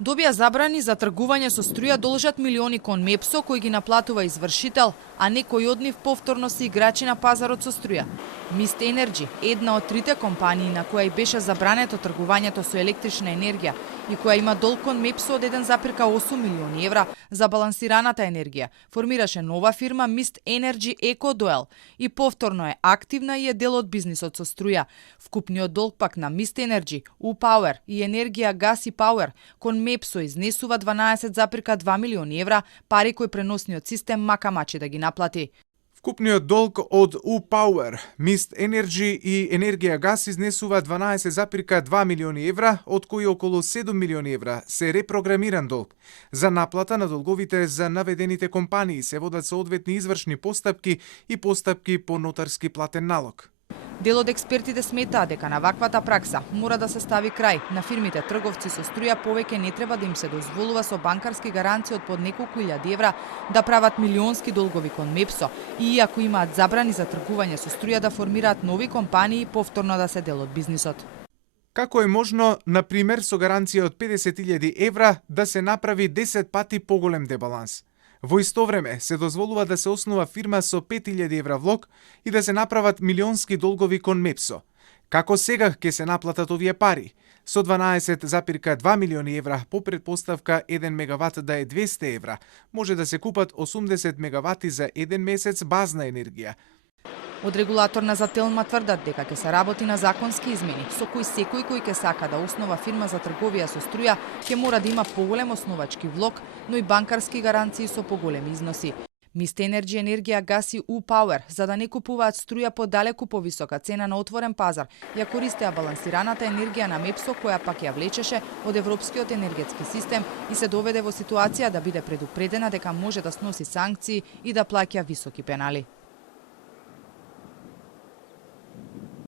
Добија забрани за тргување со струја должат милиони кон Мепсо, кој ги наплатува извршител, а некои од нив повторно се играчи на пазарот со струја. Mist Energy, една од трите компании на која и беше забрането тргувањето со електрична енергија и која има долг кон Мепсо од 1,8 милиони евра за балансираната енергија, формираше нова фирма Mist Energy EcoDuel и повторно е активна и е дел од бизнисот со струја. Вкупниот долг пак на Mist Energy, U-Power и Енергија Гас и Power кон Мепсо изнесува 12,2 милиони евра, пари кои преносниот систем мака мачи да ги наплати. Вкупниот долг од U-Power, Mist Energy и Енергија Гас изнесува 12,2 милиони евра, од кои околу 7 милиони евра се репрограмиран долг. За наплата на долговите за наведените компании се водат соодветни извршни постапки и постапки по нотарски платен налог. Дел од експертите сметаа дека на ваквата пракса мора да се стави крај. На фирмите трговци со струја повеќе не треба да им се дозволува со банкарски гаранции од под неколку илјади евра да прават милионски долгови кон Мепсо и иако имаат забрани за тргување со струја да формираат нови компании повторно да се дел од бизнисот. Како е можно, на пример, со гаранција од 50.000 евра да се направи 10 пати поголем дебаланс? Во исто време се дозволува да се основа фирма со 5.000 евра влог и да се направат милионски долгови кон Мепсо. Како сега ќе се наплатат овие пари? Со 12,2 милиони евра по предпоставка 1 мегават да е 200 евра, може да се купат 80 мегавати за 1 месец базна енергија. Од регулаторна за Телма тврдат дека ќе се работи на законски измени, со кои секој кој ќе сака да основа фирма за трговија со струја ќе мора да има поголем основачки влог, но и банкарски гаранции со поголеми износи. Mist Energy, Енергија Гас и U-Power, за да не купуваат струја по далеку повисока цена на отворен пазар, ја користеа балансираната енергија на Мепсо, која пак ја влечеше од европскиот енергетски систем и се доведе во ситуација да биде предупредена дека може да сноси санкции и да плаќа високи пенали.